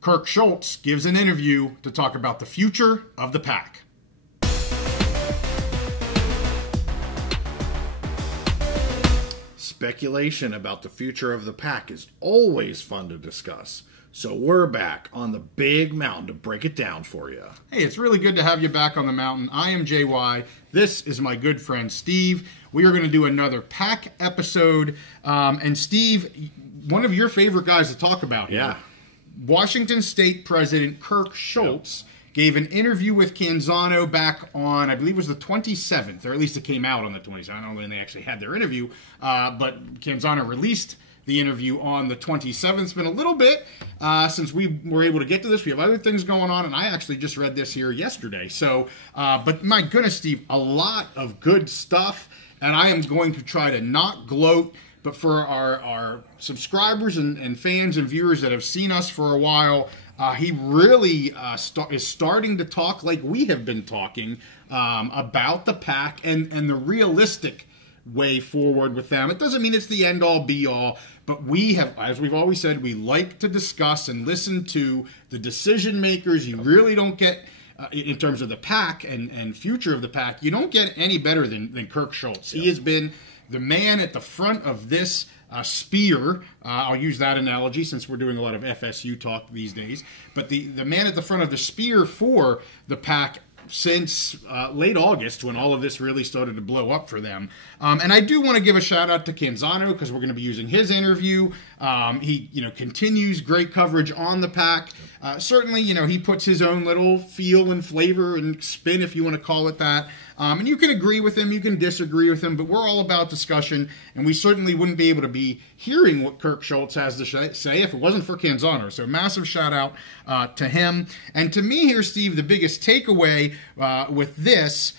Kirk Schulz gives an interview to talk about the future of the PAC. Speculation about the future of the PAC is always fun to discuss. So we're back on the big mountain to break it down for you. Hey, it's really good to have you back on the mountain. I am JY. This is my good friend Steve. We are going to do another PAC episode. And Steve, one of your favorite guys to talk about here, Washington State President Kirk Schulz, gave an interview with Canzano back on, I believe it was the 27th, or at least it came out on the 27th. I don't know when they actually had their interview, but Canzano released the interview on the 27th. It's been a little bit since we were able to get to this. We have other things going on, and I actually just read this here yesterday. So, but my goodness, Steve, a lot of good stuff, and I am going to try to not gloat, but for our subscribers and fans and viewers that have seen us for a while, he really is starting to talk like we have been talking about the PAC and the realistic way forward with them. It doesn't mean it's the end-all, be-all, but we have, as we've always said, we like to discuss and listen to the decision makers. You really don't get, in terms of the PAC and future of the PAC, you don't get any better than Kirk Schulz. He has been the man at the front of this spear. I'll use that analogy since we're doing a lot of FSU talk these days. But the man at the front of the spear for the PAC since late August, when all of this really started to blow up for them. And I do want to give a shout out to Canzano because we're going to be using his interview. He, continues great coverage on the PAC. Certainly, he puts his own little feel and flavor and spin, if you want to call it that. And you can agree with him, you can disagree with him, but we're all about discussion, and we certainly wouldn't be able to be hearing what Kirk Schulz has to say if it wasn't for Canzano. So massive shout out to him. And to me here, Steve, the biggest takeaway with this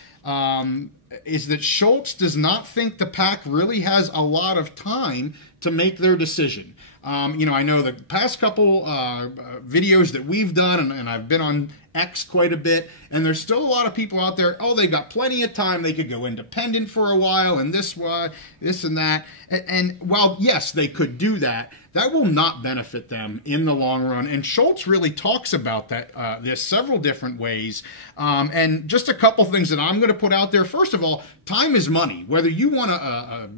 is that Schulz does not think the PAC really has a lot of time to make their decision. I know the past couple videos that we've done, and I've been on X quite a bit, and there's still a lot of people out there, they got plenty of time, they could go independent for a while, and this and that. And while, yes, they could do that, that will not benefit them in the long run. And Schulz really talks about that. There's several different ways. And just a couple things that I'm going to put out there. First of all, time is money. Whether you want to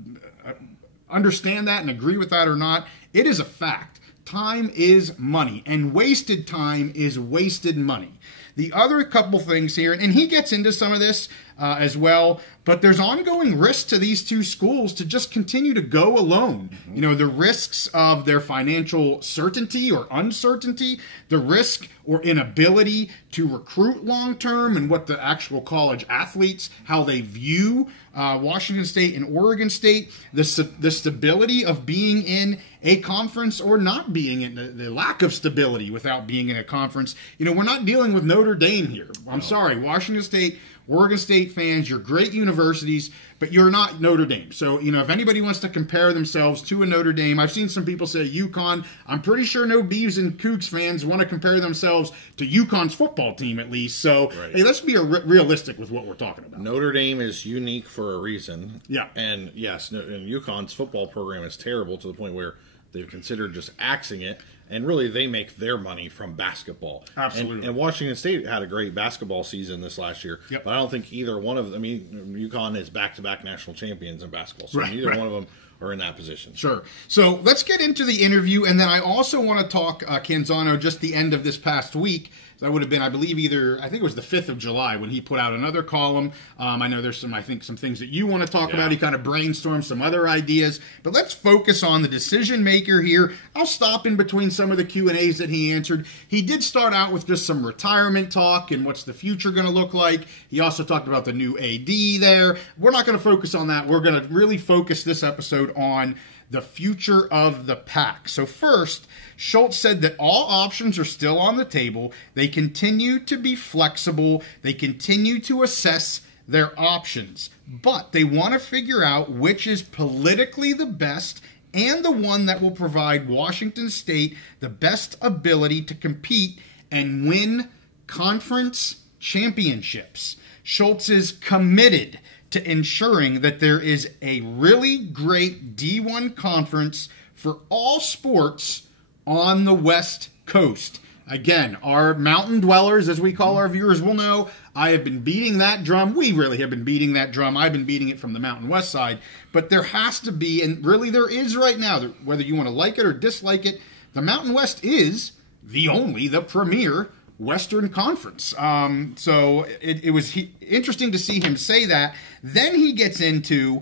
understand that and agree with that or not, it is a fact. Time is money, and wasted time is wasted money. The other couple things here, and he gets into some of this as well, but there's ongoing risks to these two schools to just continue to go alone. The risks of their financial certainty or uncertainty, the risk or inability to recruit long-term, and what the actual college athletes, how they view Washington State and Oregon State, the stability of being in a conference or not being in, the lack of stability without being in a conference. We're not dealing with Notre Dame here. I'm sorry, Washington State, Oregon State fans, you're great universities, but you're not Notre Dame. So, if anybody wants to compare themselves to a Notre Dame, I've seen some people say UConn. I'm pretty sure no Beavs and Cougs fans want to compare themselves to UConn's football team, at least. So, Hey, let's be realistic with what we're talking about. Notre Dame is unique for a reason. Yeah. And yes, and UConn's football program is terrible to the point where they've considered just axing it. And really, they make their money from basketball. Absolutely. And Washington State had a great basketball season this last year. Yep. But I don't think either one of them, UConn is back-to-back national champions in basketball. So neither one of them are in that position. Sure. So let's get into the interview. And then I also want to talk Canzano just the end of this past week. That would have been, I believe, I think it was the 5th of July when he put out another column. I know there's some things that you want to talk about. He kind of brainstormed some other ideas. But let's focus on the decision maker here. I'll stop in between some of the Q&As that he answered. He did start out with just some retirement talk and what's the future going to look like. He also talked about the new AD there. We're not going to focus on that. We're going to really focus this episode on the future of the PAC. So first, Schulz said that all options are still on the table. They continue to be flexible. They continue to assess their options, but they want to figure out which is politically the best and the one that will provide Washington State the best ability to compete and win conference championships. Schulz is committed to ensuring that there is a really great D1 conference for all sports on the West Coast. again, our mountain dwellers, as we call our viewers, will know I have been beating that drum. We really have been beating that drum. I've been beating it from the Mountain West side. But there has to be, and really there is right now, whether you want to like it or dislike it, the Mountain West is the premier Western Conference. So it was interesting to see him say that. Then he gets into,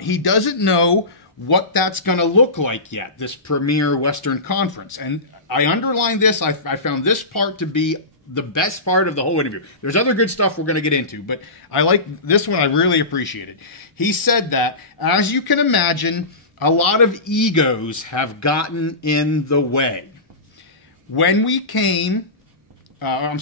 he doesn't know what that's going to look like yet, this premier Western Conference. And I underlined this. I found this part to be the best part of the whole interview. There's other good stuff we're going to get into, but I like this one. I really appreciated. He said that, as you can imagine, a lot of egos have gotten in the way. When we came out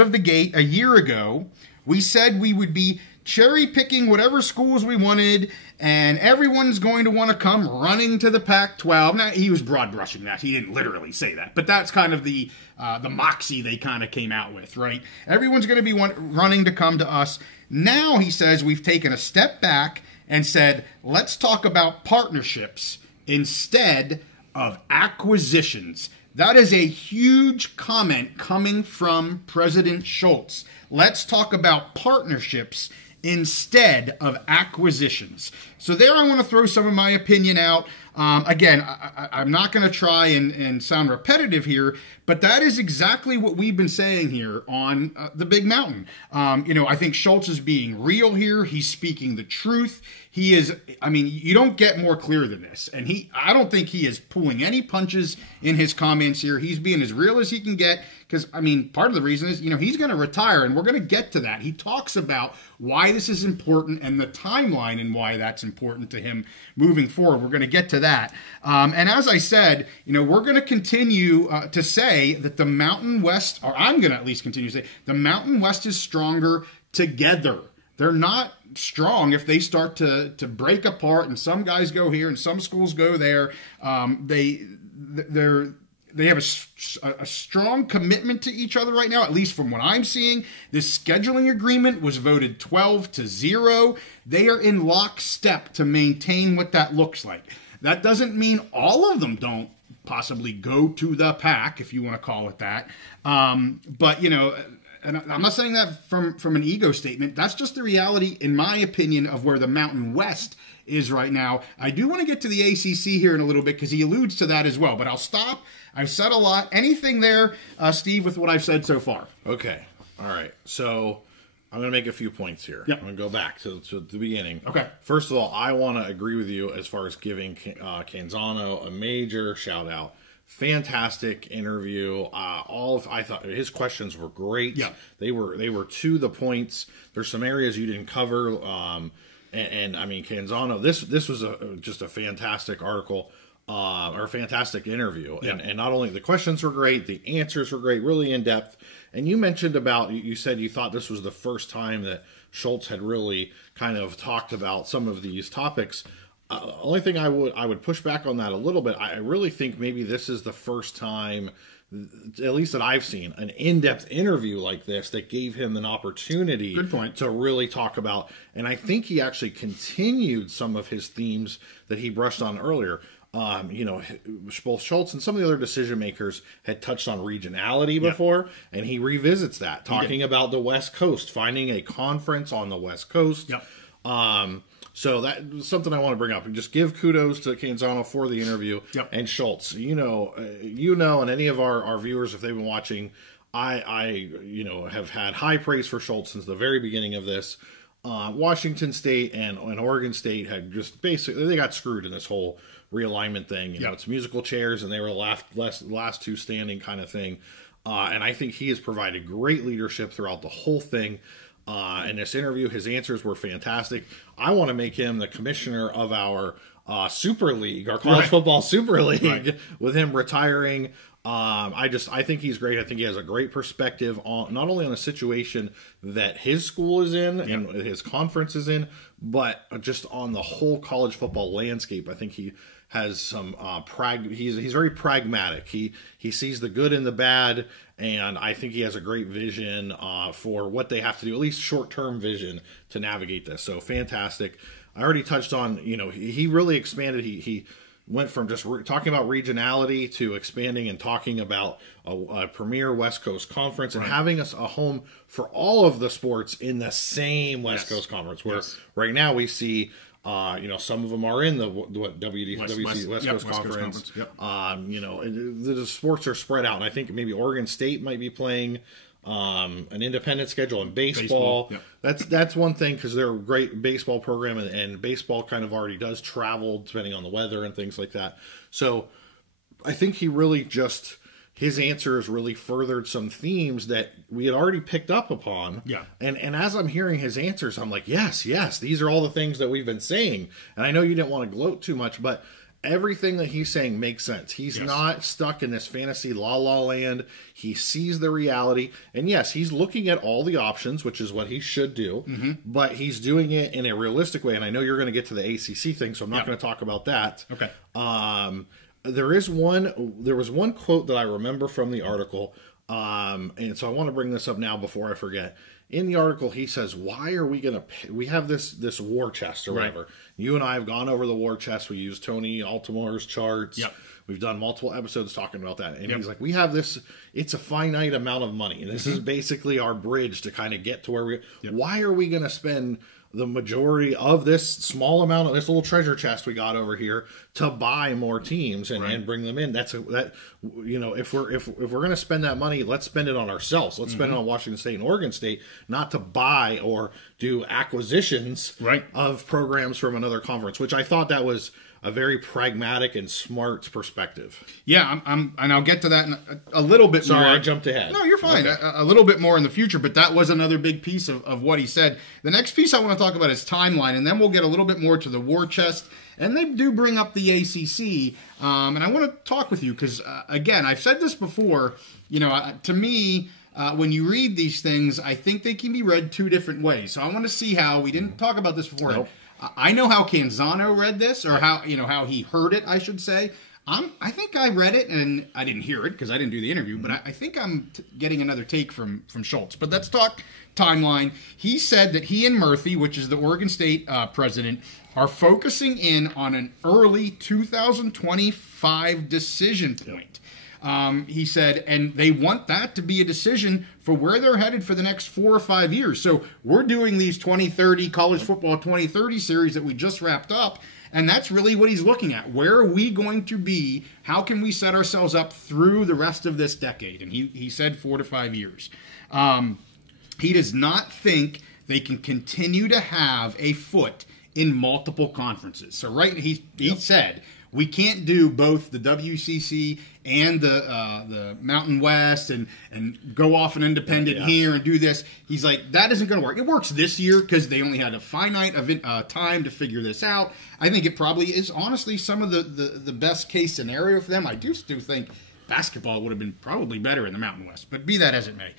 of the gate a year ago, we said we would be cherry picking whatever schools we wanted, and everyone's going to want to come running to the Pac-12. Now, he was broad brushing that. He didn't literally say that, but that's kind of the moxie they kind of came out with, right? Everyone's going to be running to come to us. Now, he says, we've taken a step back and said, let's talk about partnerships instead of acquisitions. That is a huge comment coming from President Schulz. Let's talk about partnerships instead of acquisitions. So there I want to throw some of my opinion out. Again, I'm not going to try and sound repetitive here, but that is exactly what we've been saying here on the Big Mountain. I think Schulz is being real here. He's speaking the truth. He is, you don't get more clear than this. And I don't think he is pulling any punches in his comments here. He's being as real as he can get because, part of the reason is, he's going to retire, and we're going to get to that. He talks about why this is important and the timeline and why that's important to him moving forward. We're going to get to that. And as I said, we're going to continue to say that the Mountain West, or I'm going to at least continue to say, the Mountain West is stronger together. They're not strong if they start to break apart and some guys go here and some schools go there. They have a strong commitment to each other right now, at least from what I'm seeing. This scheduling agreement was voted 12-0. They are in lockstep to maintain what that looks like. That doesn't mean all of them don't possibly go to the PAC, if you want to call it that. But, and I'm not saying that from an ego statement. That's just the reality, in my opinion, of where the Mountain West is right now. I do want to get to the ACC here in a little bit because he alludes to that as well. But I'll stop. I've said a lot. Anything there, Steve, with what I've said so far? Okay. All right. So I'm going to make a few points here. Yep. I'm going to go back to the beginning. Okay. First of all, I want to agree with you as far as giving Canzano a major shout out. Fantastic interview. I thought his questions were great. Yeah. They were to the points. There's some areas you didn't cover. Canzano, this was just a fantastic article, or a fantastic interview. Yeah. And not only the questions were great, the answers were great, really in depth. And you mentioned you said you thought this was the first time that Schulz had really kind of talked about some of these topics. Only thing I would push back on that a little bit. I really think maybe this is the first time, at least that I've seen, an in-depth interview like this that gave him an opportunity Good point. to really talk about. And I think he actually continued some of his themes that he brushed on earlier. Both Schulz and some of the other decision makers had touched on regionality before, and he revisits that, talking about the West Coast, finding a conference on the West Coast. Yep. So that's something I want to bring up. And just give kudos to Canzano for the interview. Yep. And Schulz. And any of our viewers, if they've been watching, I have had high praise for Schulz since the very beginning of this. Washington State and Oregon State had just basically, they got screwed in this whole realignment thing. It's musical chairs, and they were the last two standing kind of thing. And I think he has provided great leadership throughout the whole thing. In this interview, his answers were fantastic. I want to make him the commissioner of our Super League, our college football Super League, with him retiring. I think he's great. I think he has a great perspective on not only on the situation that his school is in and his conference is in, but just on the whole college football landscape. I think he has some he's very pragmatic. He sees the good and the bad, and I think he has a great vision for what they have to do, at least short-term vision to navigate this. So fantastic. I already touched on, he really expanded. He went from just talking about regionality to expanding and talking about a premier West Coast conference and having us a home for all of the sports in the same West Coast conference. Where right now we see, some of them are in the WC West Coast Conference. The sports are spread out, and I think maybe Oregon State might be playing an independent schedule in baseball. That's one thing, because they're a great baseball program, and baseball kind of already does travel depending on the weather and things like that. So I think he really just, his answers really furthered some themes that we had already picked up upon. And as I'm hearing his answers, I'm like, yes, these are all the things that we've been saying. And I know you didn't want to gloat too much, but everything that he's saying makes sense. He's not stuck in this fantasy la land. He sees the reality. And yes, he's looking at all the options, which is what he should do. But he's doing it in a realistic way. And I know you're going to get to the ACC thing, so I'm not going to talk about that. Okay. There was one quote that I remember from the article. And so I want to bring this up now before I forget. In the article, he says, why are we going to... We have this war chest or whatever. You and I have gone over the war chest. We use Tony Altimore's charts. We've done multiple episodes talking about that. And he's like, we have this... It's a finite amount of money. And this is basically our bridge to kind of get to where we... Why are we going to spend the majority of this small amount of this little treasure chest we got over here to buy more teams and bring them in? If we're going to spend that money, let's spend it on ourselves. Let's spend it on Washington State and Oregon State, not to buy or do acquisitions of programs from another conference, which I thought that was a very pragmatic and smart perspective. Yeah, and I'll get to that in a little bit more. Sorry, I jumped ahead. No, you're fine. Okay. A little bit more in the future, but that was another big piece of what he said. The next piece I want to talk about is timeline, and then we'll get a little bit more to the war chest. And they do bring up the ACC, and I want to talk with you because, again, I've said this before. To me, when you read these things, I think they can be read two different ways. So I want to see how, we didn't talk about this before. Nope. I know how Canzano read this, or how he heard it, I should say. I think I read it, and I didn't hear it because I didn't do the interview, but I think I'm getting another take from Schulz. But let's talk timeline. He said that he and Murphy, which is the Oregon State president, are focusing in on an early 2025 decision point. He said, and they want that to be a decision for where they're headed for the next 4 or 5 years. So we're doing these 2030 college football 2030 series that we just wrapped up, and that's really what he's looking at. Where are we going to be? How can we set ourselves up through the rest of this decade? And he said 4 to 5 years. He does not think they can continue to have a foot in multiple conferences. So he said, we can't do both the WCC and the Mountain West and go off an independent here and do this. He's like, that isn't going to work. It works this year because they only had a finite time to figure this out. I think it probably is, honestly, some of the best case scenario for them. I do still think basketball would have been probably better in the Mountain West, but be that as it may.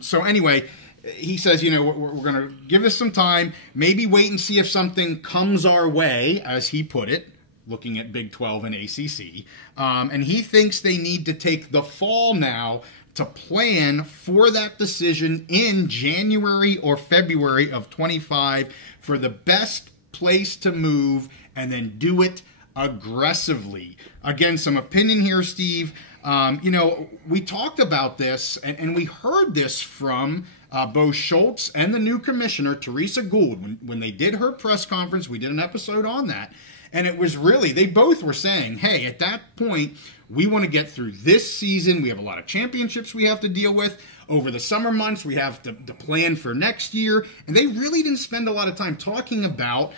So anyway, he says, we're going to give this some time, maybe wait and see if something comes our way, as he put it, looking at Big 12 and ACC. And he thinks they need to take the fall now to plan for that decision in January or February of 25 for the best place to move, and then do it aggressively. Again, some opinion here, Steve. We talked about this, and we heard this from both Schulz and the new commissioner, Teresa Gould. When they did her press conference, we did an episode on that. And it was really, they both were saying, hey, at that point, we want to get through this season. We have a lot of championships we have to deal with. Over the summer months, we have to plan for next year. And they really didn't spend a lot of time talking about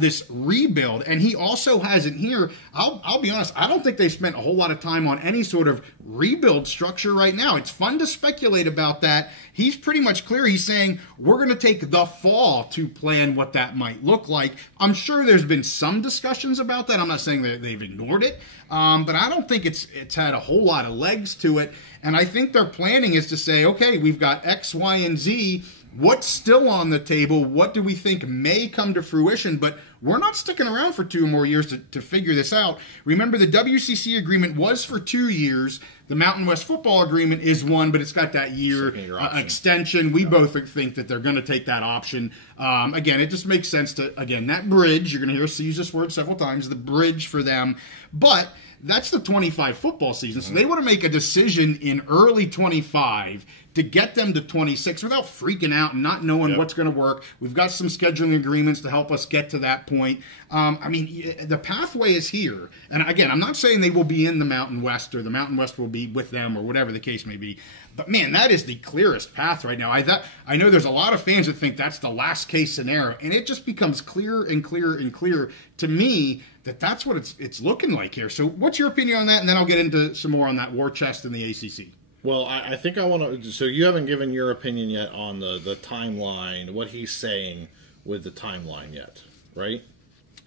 this rebuild. And he also has in here, I'll be honest, I don't think they spent a whole lot of time on any sort of rebuild structure right now. It's fun to speculate about that. He's pretty much clear. He's saying we're going to take the fall to plan what that might look like. I'm sure there's been some discussions about that. I'm not saying that they've ignored it, but I don't think it's had a whole lot of legs to it. And I think their planning is to say, okay, we've got X, Y, and Z. What's still on the table? What do we think may come to fruition? But we're not sticking around for 2 more years to figure this out. Remember, the WCC agreement was for 2 years. The Mountain West football agreement is 1, but it's got that year extension. We both think that they're going to take that option. Again, it just makes sense to, again, that bridge, you're going to hear us use this word several times, the bridge for them. But that's the 25 football season, so they want to make a decision in early 25 to get them to 26 without freaking out and not knowing what's going to work. We've got some scheduling agreements to help us get to that point. I mean, the pathway is here. And again, I'm not saying they will be in the Mountain West or the Mountain West will be with them or whatever the case may be. But, man, that is the clearest path right now. I know there's a lot of fans that think that's the last case scenario, and it just becomes clearer and clearer and clearer to me that's what it's looking like here. So what's your opinion on that? And then I'll get into some more on that war chest in the ACC. Well, I think I want to. So you haven't given your opinion yet on the timeline, what he's saying with the timeline yet, right?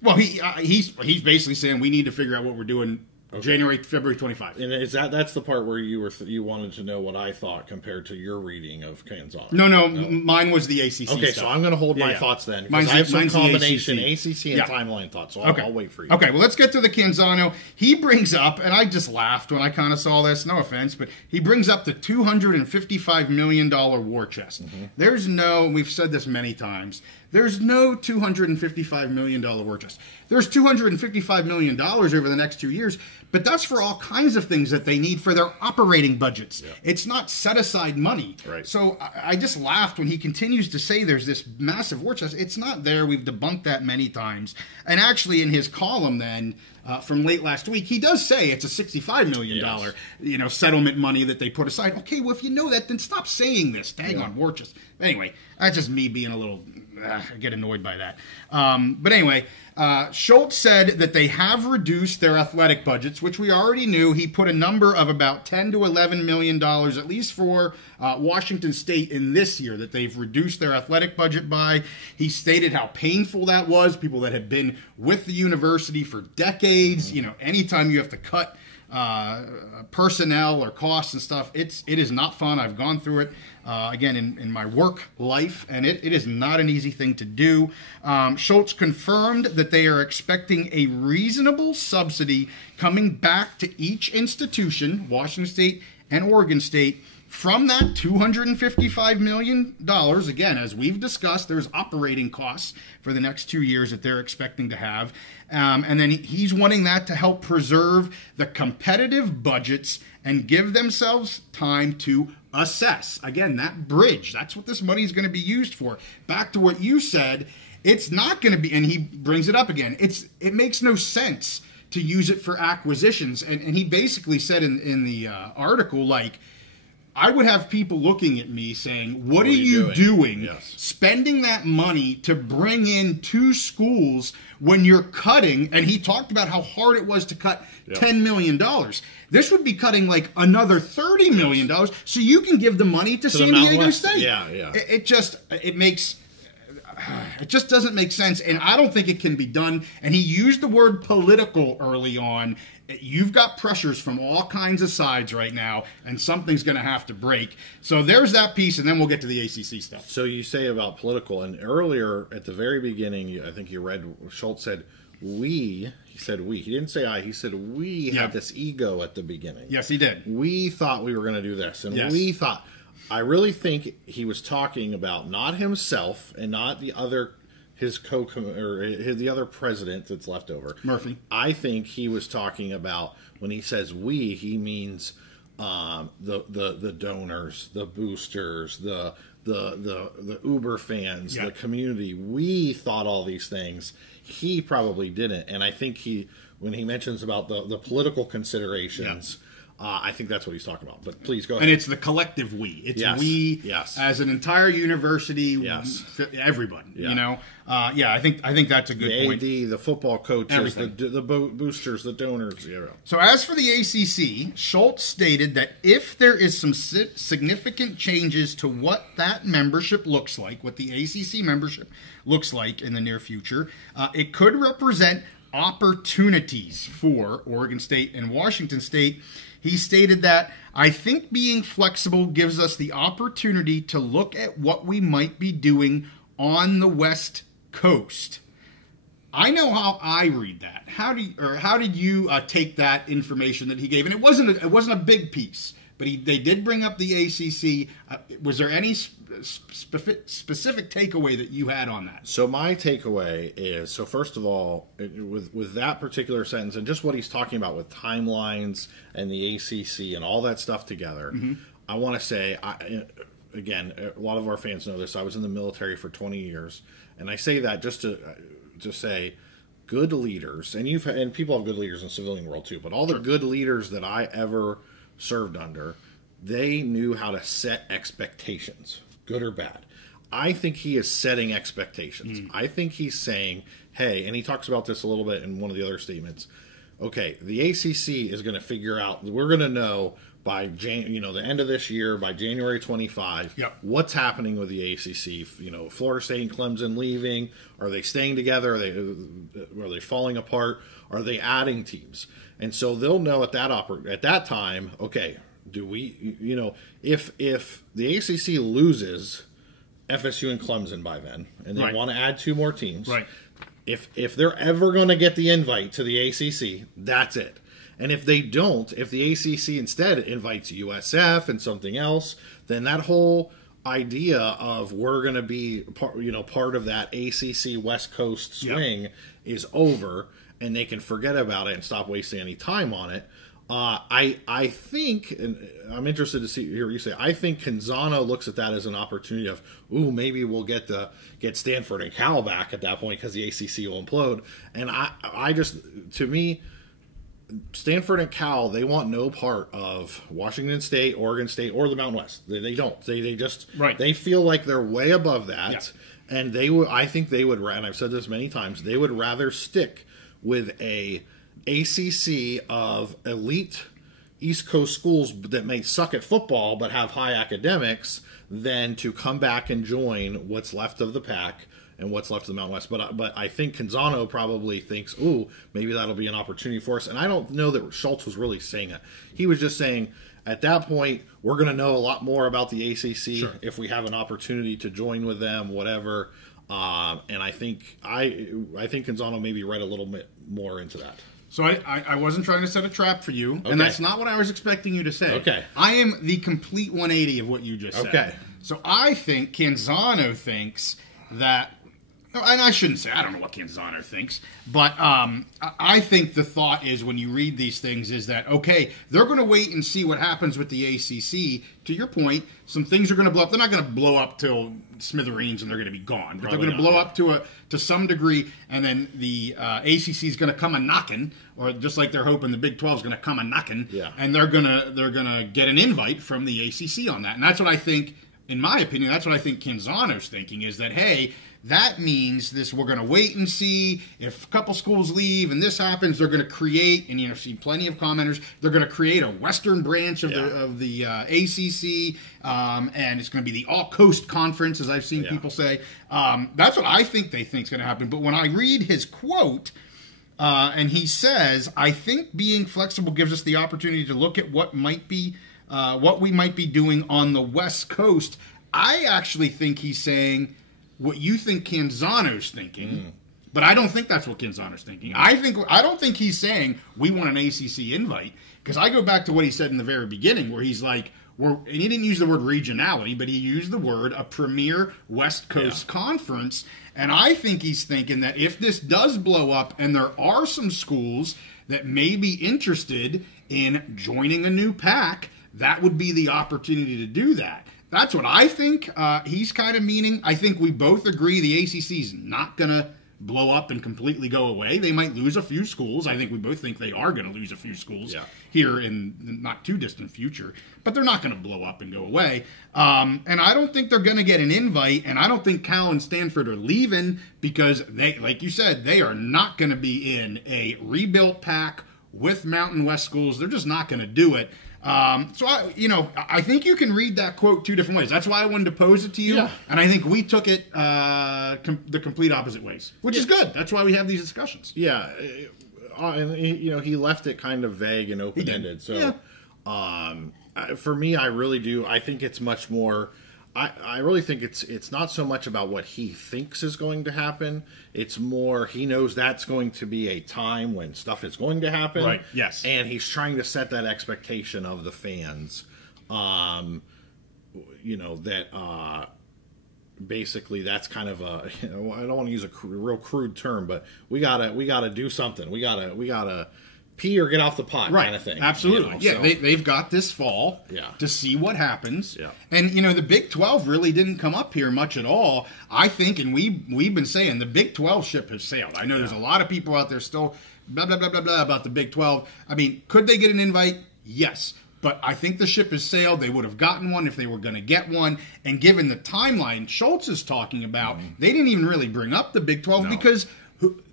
Well, he's basically saying we need to figure out what we're doing. Okay. February 25. And is that's the part where you wanted to know what I thought compared to your reading of Canzano? No, mine was the ACC. Okay, stuff. So I'm going to hold my thoughts then. Because I have some combination ACC and timeline thoughts, so I'll wait for you. Okay, well, let's get to the Canzano. He brings up, and I just laughed when I kind of saw this, no offense, but he brings up the $255 million war chest. There's we've said this many times, there's no $255 million war chest. There's $255 million over the next 2 years, but that's for all kinds of things that they need for their operating budgets. Yeah. It's not set-aside money. Right. So I just laughed when he continues to say there's this massive war chest. It's not there. We've debunked that many times. And actually, in his column then, from late last week, he does say it's a $65 million settlement money that they put aside. Okay, well, if you know that, then stop saying this. Dang on war chest. Anyway, that's just me being a little... I get annoyed by that. But anyway, Schulz said that they have reduced their athletic budgets, which we already knew. He put a number of about $10 to $11 million, at least for Washington State in this year, that they've reduced their athletic budget by. He stated how painful that was. People that had been with the university for decades, anytime you have to cut personnel or costs and stuff, it is not fun. I've gone through it again in my work life, and it is not an easy thing to do. Schulz confirmed that they are expecting a reasonable subsidy coming back to each institution, Washington State and Oregon State, from that $255 million. Again, as we've discussed, there's operating costs for the next 2 years that they're expecting to have. And then he's wanting that to help preserve the competitive budgets and give themselves time to assess. Again, that bridge, that's what this money is going to be used for. Back to what you said, it's not going to be, and he brings it up again, it makes no sense to use it for acquisitions. And he basically said in the article, like, I would have people looking at me saying, what are you doing spending that money to bring in 2 schools when you're cutting? And he talked about how hard it was to cut $10 million. This would be cutting like another $30 million so you can give the money to San Diego State. It just doesn't make sense, and I don't think it can be done. And he used the word political early on. You've got pressures from all kinds of sides right now, and something's going to have to break. So there's that piece, and then we'll get to the ACC stuff. So you say about political, and earlier at the very beginning, I think you read, Schulz said, we. He said we. He didn't say I. He said we had this ego at the beginning. Yes, he did. We thought we were going to do this, and we thought. I really think he was talking about not himself and not the other the other president that's left over, Murphy. I think he was talking about, when he says we, he means the donors, the boosters, the Uber fans, the community. We thought all these things. He probably didn't, and I think when he mentions about the political considerations. I think that's what he's talking about. But please go ahead. And it's the collective we. It's we as an entire university, everybody. I think that's a good point. The AD, the football coaches, the boosters, the donors. So as for the ACC, Schulz stated that if there is some significant changes to what that membership looks like, what the ACC membership looks like in the near future, it could represent opportunities for Oregon State and Washington State. He stated that, I think being flexible gives us the opportunity to look at what we might be doing on the West Coast. I know how I read that. How did you take that information that he gave? And it wasn't a big piece, but they did bring up the ACC. Was there any specific takeaway that you had on that? So my takeaway is, so first of all, with that particular sentence and just what he's talking about with timelines and the ACC and all that stuff together, I want to say, again, a lot of our fans know this. I was in the military for 20 years, and I say that just to say good leaders, and people have good leaders in the civilian world too, but all the good leaders that I ever served under, they knew how to set expectations, good or bad. I think he is setting expectations. I think he's saying, hey, and he talks about this a little bit in one of the other statements, okay, the ACC is going to figure out, we're going to know by the end of this year, by January 25, what's happening with the ACC. Florida State and Clemson leaving. Are they staying together? Are they falling apart? Are they adding teams? And so they'll know at that time, okay, do we, if the ACC loses FSU and Clemson by then, and they want to add 2 more teams, if they're ever going to get the invite to the ACC, that's it. And if they don't, if the ACC instead invites USF and something else, then that whole idea of we're going to be part of that ACC West Coast swing is over, and they can forget about it and stop wasting any time on it. I think, and I'm interested to hear what you say, I think Canzano looks at that as an opportunity of, maybe we'll get Stanford and Cal back at that point because the ACC will implode. And I just, to me, Stanford and Cal, they want no part of Washington State, Oregon State, or the Mountain West. They don't. They just they feel like they're way above that, and I think they would. And I've said this many times. They would rather stick with a ACC of elite East Coast schools that may suck at football but have high academics than to come back and join what's left of the PAC and what's left of the Mountain West. But I think Canzano probably thinks, maybe that'll be an opportunity for us. And I don't know that Schulz was really saying that. He was just saying, at that point, we're going to know a lot more about the ACC if we have an opportunity to join with them, whatever. And I think Canzano maybe read a little bit more into that. So I wasn't trying to set a trap for you, and that's not what I was expecting you to say. Okay. I am the complete 180 of what you just said. Okay. So I think Canzano thinks that, and I shouldn't say, I don't know what Canzano thinks, but I think the thought is when you read these things is that, okay, they're going to wait and see what happens with the ACC. To your point, some things are going to blow up. They're not going to blow up till smithereens and they're going to be gone. But they're going to blow up to some degree, and then the ACC is going to come a-knocking, or just like they're hoping the Big 12 is going to come a-knocking, and they're going to get an invite from the ACC on that. And that's what I think, in my opinion, that's what I think Canzano's thinking, is that, hey, that means we're going to wait and see if a couple schools leave and this happens. They're going to create, and I've seen plenty of commenters, they're going to create a western branch of the ACC, and it's going to be the all-coast conference, as I've seen people say. That's what I think they think is going to happen. But when I read his quote, and he says, I think being flexible gives us the opportunity to look at what we might be doing on the West Coast. I actually think he's saying what you think Canzano's thinking, but I don't think that's what Canzano's thinking. I don't think he's saying we want an ACC invite, because I go back to what he said in the very beginning, where he's like, and he didn't use the word regionality, but he used the word a premier West Coast conference, and I think he's thinking that if this does blow up and there are some schools that may be interested in joining a new PAC, that would be the opportunity to do that. That's what I think he's kind of meaning. I think we both agree the ACC is not going to blow up and completely go away. They might lose a few schools. I think we both think they are going to lose a few schools here in the not too distant future. But they're not going to blow up and go away. And I don't think they're going to get an invite. And I don't think Cal and Stanford are leaving because, they, like you said, they are not going to be in a rebuilt PAC with Mountain West schools. They're just not going to do it. So I think you can read that quote two different ways. That's why I wanted to pose it to you, and I think we took it the complete opposite ways, which is good. That's why we have these discussions. Yeah, and he left it kind of vague and open-ended. So, for me, I really do. I think it's much more. I really think it's not so much about what he thinks is going to happen. It's more he knows that's going to be a time when stuff is going to happen. Right. Yes. And he's trying to set that expectation of the fans. That basically that's kind of a, I don't want to use a real crude term, but we gotta do something. We gotta pee or get off the pot, right, kind of thing. Absolutely. They've got this fall to see what happens. Yeah. And, the Big 12 really didn't come up here much at all. I think, and we've been saying, the Big 12 ship has sailed. I know there's a lot of people out there still blah, blah, blah, blah, blah about the Big 12. I mean, could they get an invite? Yes. But I think the ship has sailed. They would have gotten one if they were going to get one. And given the timeline Schulz is talking about, they didn't even really bring up the Big 12 because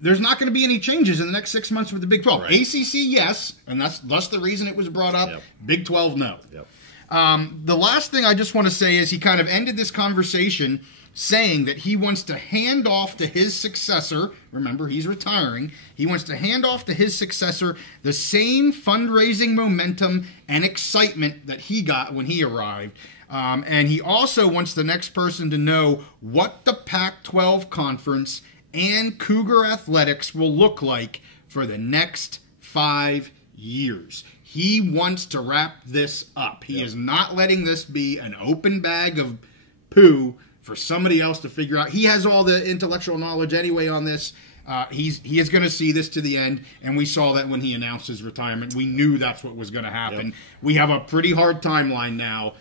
there's not going to be any changes in the next 6 months with the Big 12. Right. ACC, yes, and that's the reason it was brought up. Yep. Big 12, no. Yep. The last thing I just want to say is he kind of ended this conversation saying that he wants to hand off to his successor. Remember, he's retiring. He wants to hand off to his successor the same fundraising momentum and excitement that he got when he arrived. And he also wants the next person to know what the Pac-12 conference and Cougar athletics will look like for the next 5 years. He wants to wrap this up. He is not letting this be an open bag of poo for somebody else to figure out. He has all the intellectual knowledge anyway on this. He is going to see this to the end, and we saw that when he announced his retirement. We knew that's what was going to happen. Yep. We have a pretty hard timeline now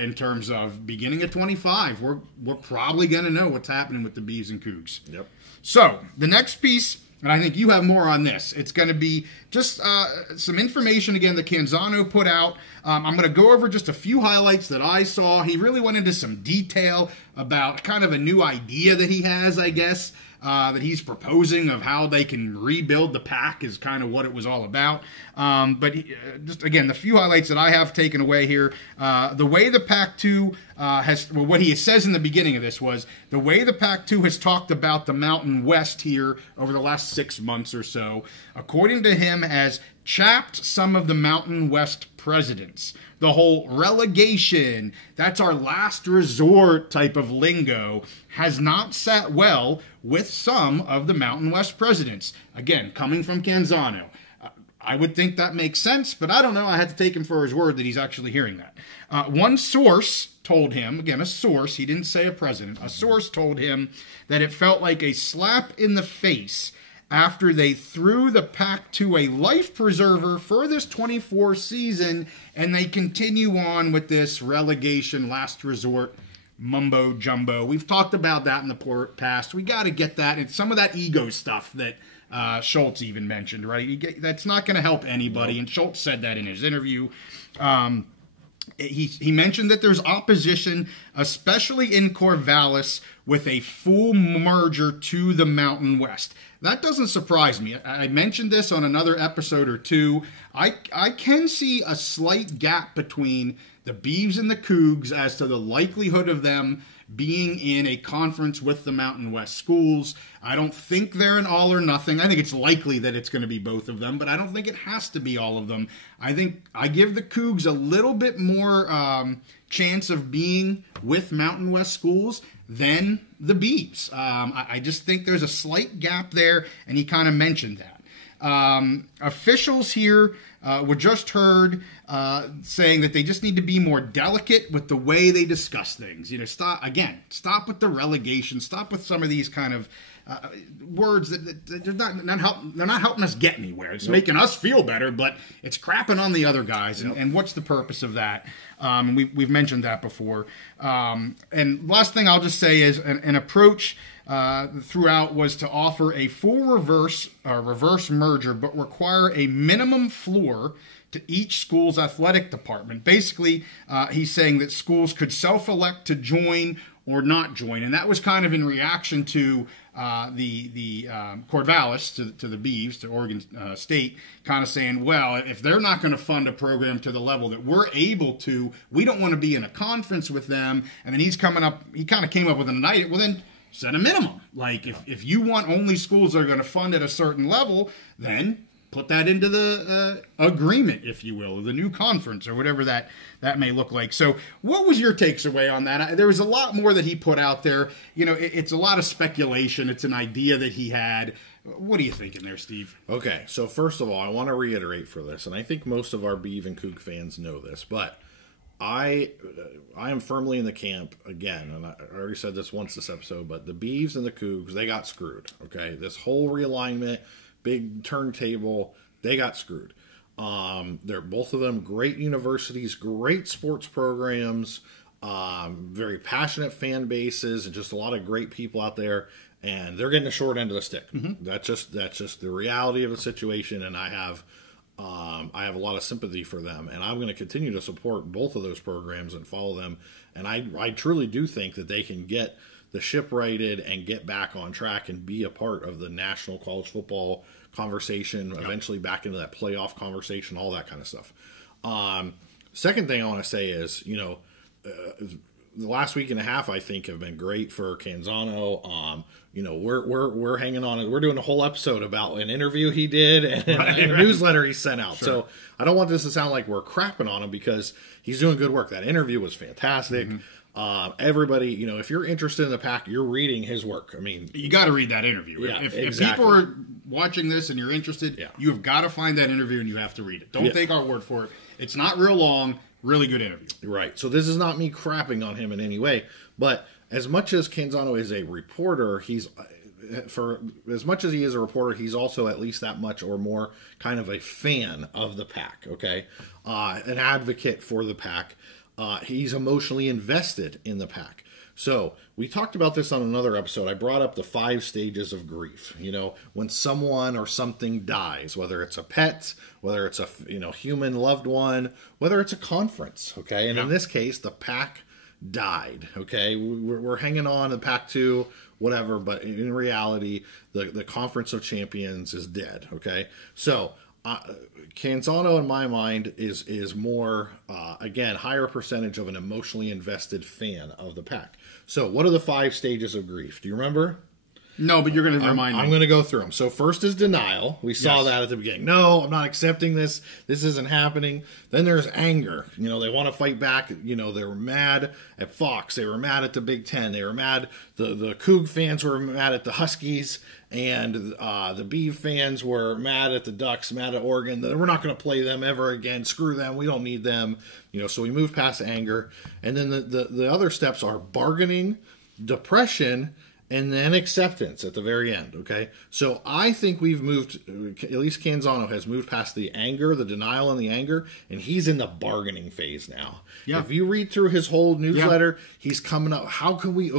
in terms of beginning of 25. We're probably going to know what's happening with the Bees and Cougs. Yep. So the next piece, and I think you have more on this, it's going to be just some information, again, that Canzano put out. I'm going to go over just a few highlights that I saw. He really went into some detail about kind of a new idea that he has, I guess, that he's proposing of how they can rebuild the PAC is kind of what it was all about. But just, again, the few highlights that I have taken away here, the way the PAC-2 what he says in the beginning of this was, the way the PAC-2 has talked about the Mountain West here over the last 6 months or so, according to him, has chapped some of the Mountain West presidents. The whole relegation, that's our last resort type of lingo, has not sat well with some of the Mountain West presidents. Again, coming from Canzano. I would think that makes sense, but I don't know. I had to take him for his word that he's actually hearing that. One source told him, again, a source, he didn't say a president, a source told him that it felt like a slap in the face after they threw the PAC-2 a life preserver for this 24 season, and they continue on with this relegation last resort mumbo jumbo. We've talked about that in the past. We got to get that. It's some of that ego stuff that Schulz even mentioned, right? That's not going to help anybody, and Schulz said that in his interview. He mentioned that there's opposition, especially in Corvallis, with a full merger to the Mountain West. That doesn't surprise me. I mentioned this on another episode or two. I can see a slight gap between the Beavs and the Cougs as to the likelihood of them being in a conference with the Mountain West schools. I don't think they're an all or nothing. I think it's likely that it's going to be both of them, but I don't think it has to be all of them. I think I give the Cougs a little bit more chance of being with Mountain West schools than the Beavs. I just think there's a slight gap there, and he kind of mentioned that. Officials here were just heard saying that they just need to be more delicate with the way they discuss things. Stop with the relegation. Stop with some of these kind of words that they're not helping us get anywhere. It's making us feel better, but it's crapping on the other guys. And what's the purpose of that? We've mentioned that before. And last thing I'll just say is an approach throughout was to offer a full reverse merger, but require a minimum floor to each school's athletic department. Basically, he's saying that schools could self-elect to join or not join, and that was kind of in reaction to the Corvallis, to the Beavs, to Oregon State, kind of saying, well, if they're not going to fund a program to the level that we're able to, we don't want to be in a conference with them. And then he kind of came up with an idea, well, then set a minimum. Like, if you want only schools that are going to fund at a certain level, then put that into the agreement, if you will, or the new conference, or whatever that may look like. So what was your takes away on that? There was a lot more that he put out there. You know, it's a lot of speculation. It's an idea that he had. What are you thinking there, Steve? Okay, so first of all, I want to reiterate for this, and I think most of our Beav and Coug fans know this, but I am firmly in the camp, again, and I already said this once this episode, but the Beavs and the Cougs, they got screwed, okay? This whole realignment, big turntable, they got screwed. They're both of them great universities, great sports programs, very passionate fan bases, and just a lot of great people out there, and they're getting the short end of the stick. Mm-hmm. That's just the reality of the situation, and I have a lot of sympathy for them, and I'm going to continue to support both of those programs and follow them. And I truly do think that they can get the ship righted and get back on track and be a part of the national college football conversation, eventually back into that playoff conversation, all that kind of stuff. Second thing I want to say is, you know, the last week and a half, I think, have been great for Canzano. You know, we're hanging on it. We're doing a whole episode about an interview he did and a newsletter he sent out. Sure. So I don't want this to sound like we're crapping on him, because he's doing good work. That interview was fantastic. Mm-hmm. Everybody, you know, if you're interested in the PAC, you're reading his work. I mean, you got to read that interview. Yeah, if people are watching this and you're interested, you have got to find that interview and you have to read it. Don't take our word for it. It's not real long. Really good interview. Right. So this is not me crapping on him in any way, but as much as Canzano is a reporter, he's also at least that much or more kind of a fan of the PAC, okay? An advocate for the PAC. He's emotionally invested in the PAC. So we talked about this on another episode. I brought up the 5 stages of grief. You know, when someone or something dies, whether it's a pet, whether it's a human loved one, whether it's a conference. Okay, and in this case, the PAC died. Okay, we're hanging on to PAC-2, whatever, but in reality, the Conference of Champions is dead. Okay, so. Canzano, in my mind, is more, again, higher percentage of an emotionally invested fan of the PAC. So what are the 5 stages of grief? Do you remember? No, but you're going to remind me. I'm going to go through them. So first is denial. We saw that at the beginning. No, I'm not accepting this. This isn't happening. Then there's anger. You know, they want to fight back. You know, they were mad at Fox. They were mad at the Big Ten. They were mad. The Coug fans were mad at the Huskies. And the Beav fans were mad at the Ducks, mad at Oregon. We're not going to play them ever again. Screw them. We don't need them. You know, so we moved past anger. And then the other steps are bargaining, depression, and then acceptance at the very end, okay? So I think we've moved, at least Canzano has moved past the anger, the denial and the anger, and he's in the bargaining phase now. Yeah. If you read through his whole newsletter, he's coming up, how can we,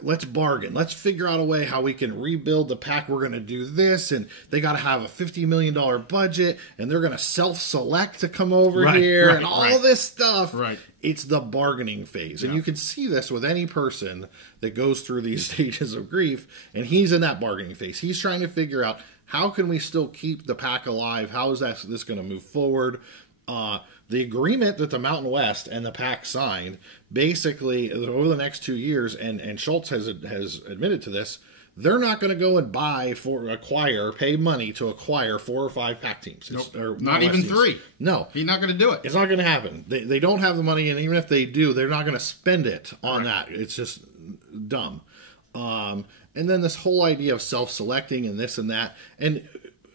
let's bargain. Let's figure out a way how we can rebuild the PAC. We're going to do this, and they got to have a $50 million budget, and they're going to self-select to come over here, and all this stuff. Right. It's the bargaining phase. And you can see this with any person that goes through these stages of grief, and he's in that bargaining phase. He's trying to figure out, how can we still keep the PAC alive? How is this going to move forward? The agreement that the Mountain West and the PAC signed, basically, over the next 2 years, and Schulz has admitted to this, they're not going to go and pay money to acquire 4 or 5 PAC teams. Nope. Or not even 3. No. He's not going to do it. It's not going to happen. They don't have the money, and even if they do, they're not going to spend it on that. It's just dumb. And then this whole idea of self-selecting and this and that, and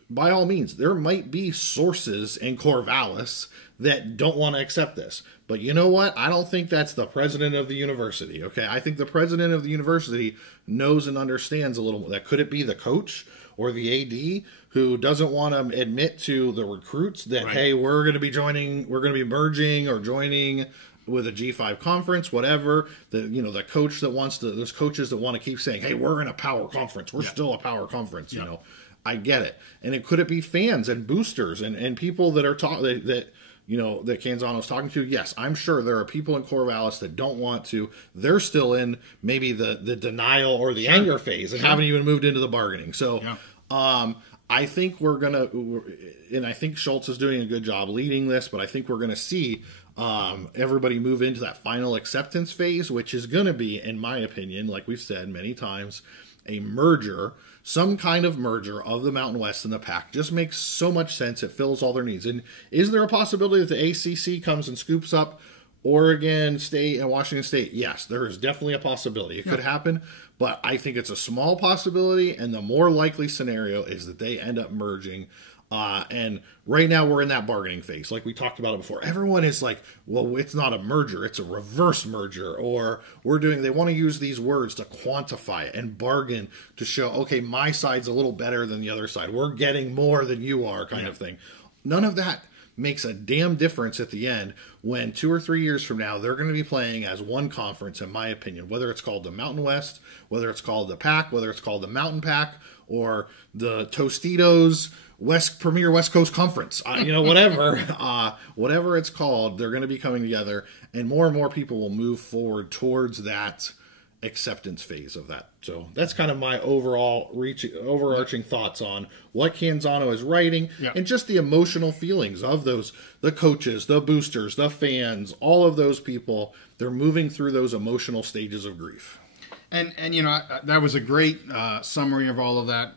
by all means, there might be sources in Corvallis that don't want to accept this. But you know what? I don't think that's the president of the university, okay? I think the president of the university knows and understands a little more. That could it be the coach or the AD who doesn't want to admit to the recruits that, hey, we're going to be merging or joining with a G5 conference, whatever. The coach that wants to, those coaches that want to keep saying, hey, we're in a power conference. We're still a power conference, you know. I get it. And could it be fans and boosters and people that are that Canzano's talking to? Yes, I'm sure there are people in Corvallis that don't want to. They're still in maybe the denial or the anger phase and haven't even moved into the bargaining. So I think and I think Schulz is doing a good job leading this, but I think we're going to see everybody move into that final acceptance phase, which is going to be, in my opinion, like we've said many times, a merger. some kind of merger of the Mountain West and the PAC just makes so much sense. It fills all their needs. And is there a possibility that the ACC comes and scoops up Oregon State and Washington State? Yes, there is definitely a possibility. It could happen, but I think it's a small possibility, and the more likely scenario is that they end up merging. And right now we're in that bargaining phase, like we talked about it before. Everyone is like, well, it's not a merger, it's a reverse merger, or they want to use these words to quantify it and bargain to show, okay, my side's a little better than the other side. We're getting more than you are, kind of thing. None of that makes a damn difference at the end when 2 or 3 years from now, they're going to be playing as one conference, in my opinion, whether it's called the Mountain West, whether it's called the PAC, whether it's called the Mountain PAC, or the Tostitos Premier West Coast Conference, whatever, whatever it's called, they're going to be coming together, and more people will move forward towards that acceptance phase of that. So that's kind of my overarching thoughts on what Canzano is writing, and just the emotional feelings of the coaches, the boosters, the fans, all of those people. They're moving through those emotional stages of grief. And that was a great summary of all of that.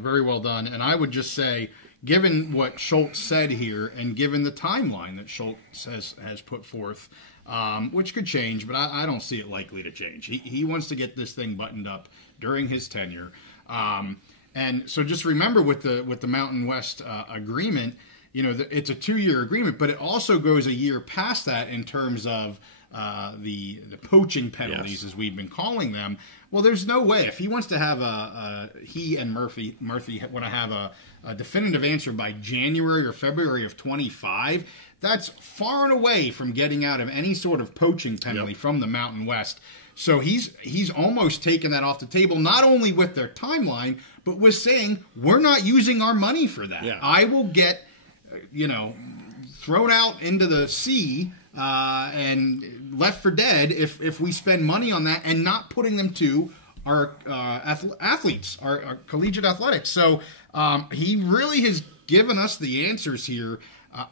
Very well done. And I would just say, given what Schulz said here, and given the timeline that Schulz has put forth, which could change, but I don't see it likely to change. He wants to get this thing buttoned up during his tenure. And so just remember with the Mountain West agreement, it's a 2-year agreement, but it also goes a year past that in terms of the poaching penalties, as we've been calling them. Well, there's no way if he wants to have he and Murphy want to have a definitive answer by January or February of 25. That's far and away from getting out of any sort of poaching penalty from the Mountain West. So he's almost taken that off the table, not only with their timeline, but with saying we're not using our money for that. I will get thrown out into the sea and left for dead if we spend money on that and not putting them to our athletes, our collegiate athletics. So he really has given us the answers here,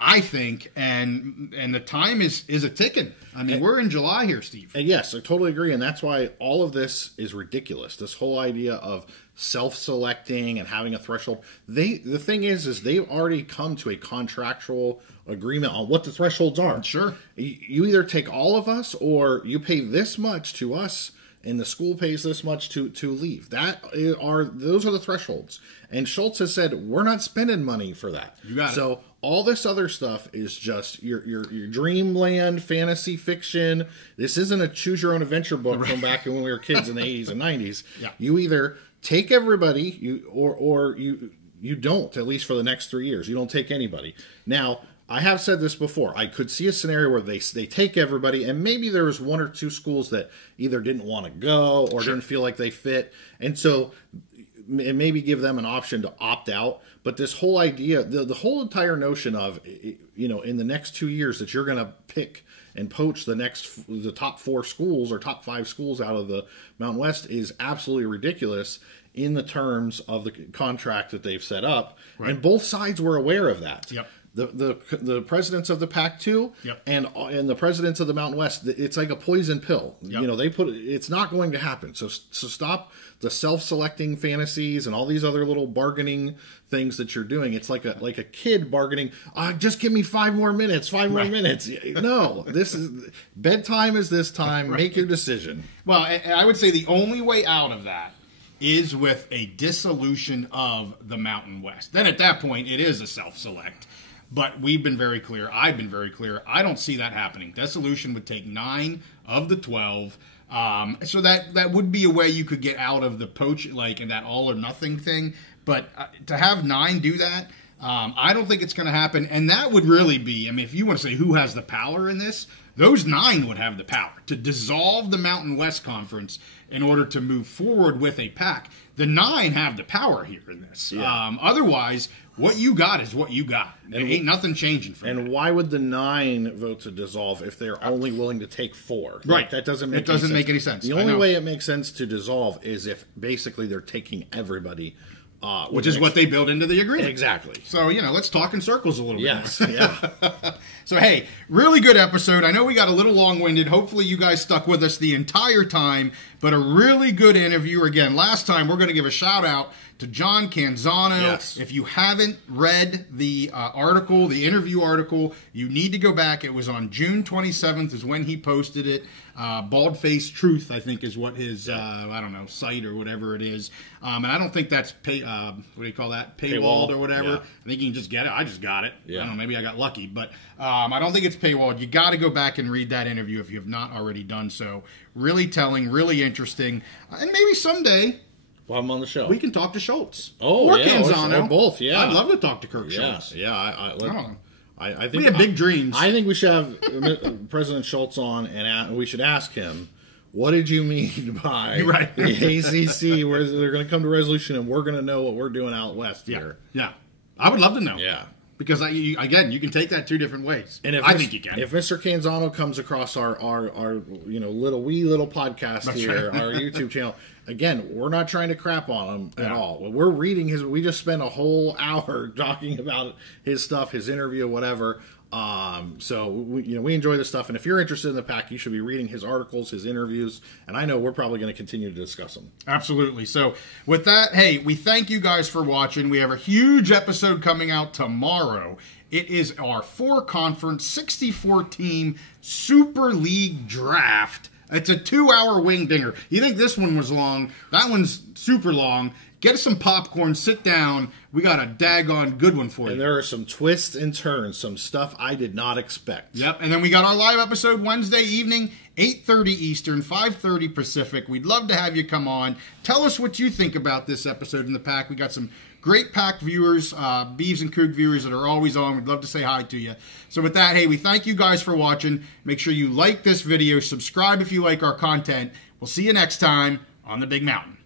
I think, and the time is a ticking. I mean, we're in July here, Steve. And yes, I totally agree, and that's why all of this is ridiculous. This whole idea of self-selecting and having a threshold. The thing is they've already come to a contractual agreement on what the thresholds are. Sure. You either take all of us, or you pay this much to us, and the school pays this much to leave. Those are the thresholds. And Schulz has said, we're not spending money for that. You got it. So all this other stuff is just your dreamland fantasy fiction. This isn't a choose your own adventure book from back when we were kids in the 80s and 90s. You either take everybody, or you don't, at least for the next 3 years. You don't take anybody. Now, I have said this before. I could see a scenario where they take everybody, and maybe there was 1 or 2 schools that either didn't want to go or didn't feel like they fit, and so maybe give them an option to opt out. But this whole idea, the whole entire notion of, in the next 2 years that you're going to pick and poach the top 4 schools or top 5 schools out of the Mountain West is absolutely ridiculous in the terms of the contract that they've set up. And both sides were aware of that. The presidents of the PAC-12 and the presidents of the Mountain West, it's like a poison pill. They put it's not going to happen. So stop the self-selecting fantasies and all these other little bargaining things that you're doing. It's like a kid bargaining. Just give me 5 more minutes. 5 more minutes. No, this is bedtime. Is this time? Make your decision. Well, I would say the only way out of that is with a dissolution of the Mountain West. Then at that point, it is a self-select. But we've been very clear. I've been very clear. I don't see that happening. Dissolution would take 9 of the 12. So that would be a way you could get out of the poach, and that all or nothing thing. But to have 9 do that, I don't think it's going to happen. And that would really be, if you want to say who has the power in this, those 9 would have the power to dissolve the Mountain West Conference in order to move forward with a PAC. The 9 have the power here in this. Otherwise, what you got is what you got. There ain't nothing changing from that. Why would the 9 vote to dissolve if they're only willing to take 4? That doesn't make make any sense. The only way it makes sense to dissolve is if basically they're taking everybody which is what they built into the agreement. Exactly. So, let's talk in circles a little bit. Yes, yeah. So, hey, really good episode. I know we got a little long-winded. Hopefully you guys stuck with us the entire time, but a really good interview. Again, last time we're going to give a shout-out to John Canzano. Yes. If you haven't read the article, the interview article, you need to go back. It was on June 27th is when he posted it. Bald-Faced Truth, I think, is what his, site or whatever it is. And I don't think that's, what do you call that? Paywalled or whatever. Yeah. I think you can just get it. I just got it. Yeah. I don't know, maybe I got lucky. But I don't think it's paywalled. You got to go back and read that interview if you have not already done so. Really telling, really interesting. And maybe someday Well, I'm on the show. we can talk to Schulz. Oh, or yeah, Canzano. or both, yeah. I'd love to talk to Kirk Yeah, Schulz. yeah. I don't know. I think We have big dreams. I think we should have President Schulz on, and we should ask him, what did you mean by Right. the ACC, where they're going to come to resolution and we're going to know what we're doing out west here? Yeah. I would love to know. Yeah. Because, again, you can take that two different ways. And if I think you can. If Mr. Canzano comes across our little podcast That's here, right. our YouTube channel, again, we're not trying to crap on him at all. We're reading his. We just spent a whole hour talking about his stuff, his interview, whatever. So we enjoy this stuff, and if you're interested in the PAC, you should be reading his articles, his interviews, and I know we're probably going to continue to discuss them. Absolutely. So with that, hey, we thank you guys for watching. We have a huge episode coming out tomorrow. It is our 4-conference, 64-team Super League draft. It's a 2-hour wing dinger. You think this one was long? That one's super long. Get us some popcorn, sit down. We got a daggone good one for you. And there are some twists and turns, some stuff I did not expect. Yep, and then we got our live episode Wednesday evening, 8:30 Eastern, 5:30 Pacific. We'd love to have you come on. Tell us what you think about this episode in the PAC. We got some great PAC viewers, Beeves and Coug viewers that are always on. We'd love to say hi to you. So with that, hey, we thank you guys for watching. Make sure you like this video, subscribe if you like our content. We'll see you next time on the Big Mountain.